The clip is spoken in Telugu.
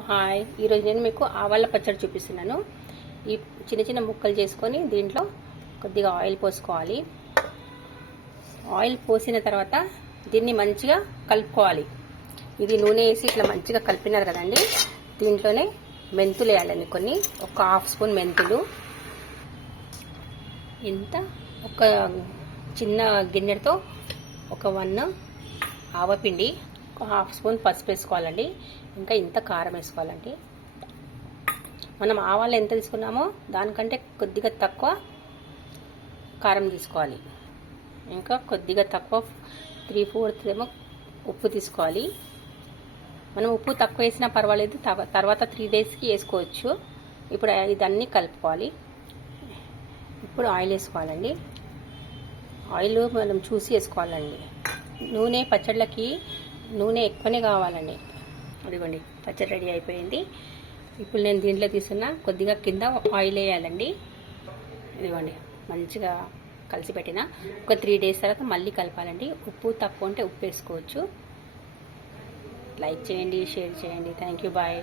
హాయ్, ఈరోజు నేను మీకు ఆవాల పచ్చడి చూపిస్తున్నాను. ఈ చిన్న చిన్న ముక్కలు చేసుకొని దీంట్లో కొద్దిగా ఆయిల్ పోసుకోవాలి. ఆయిల్ పోసిన తర్వాత దీన్ని మంచిగా కలుపుకోవాలి. ఇది నూనె వేసి ఇట్లా మంచిగా కలిపినారు కదండి. దీంట్లోనే మెంతులు వేయాలండి, కొన్ని ఒక హాఫ్ స్పూన్ మెంతులు, ఇంత ఒక చిన్న గిన్నెతో ఒక 1 ఆవపిండి, ఒక హాఫ్ స్పూన్ పసుపు వేసుకోవాలండి. ఇంకా ఇంత కారం వేసుకోవాలండి. మనం ఆవాలు ఎంత తీసుకున్నామో దానికంటే కొద్దిగా తక్కువ కారం తీసుకోవాలి. ఇంకా కొద్దిగా తక్కువ 3/4 ఏమో ఉప్పు తీసుకోవాలి. మనం ఉప్పు తక్కువ వేసినా పర్వాలేదు, తర్వాత 3 డేస్కి వేసుకోవచ్చు. ఇప్పుడు ఇదన్నీ కలుపుకోవాలి. ఇప్పుడు ఆయిల్ వేసుకోవాలండి. ఆయిల్ మనం చూసి వేసుకోవాలండి. నూనె పచ్చళ్ళకి నూనె ఎక్కువనే కావాలండి. అదిగోండి, పచ్చడి రెడీ అయిపోయింది. ఇప్పుడు నేను దీంట్లో తీసుకున్న కొద్దిగా కింద ఆయిల్ వేయాలండి. ఇదిగోండి, మంచిగా కలిసి పెట్టిన ఒక 3 డేస్ తర్వాత మళ్ళీ కలపాలండి. ఉప్పు తక్కువ ఉంటే ఉప్పు వేసుకోవచ్చు. లైక్ చేయండి, షేర్ చేయండి. Thank you, bye.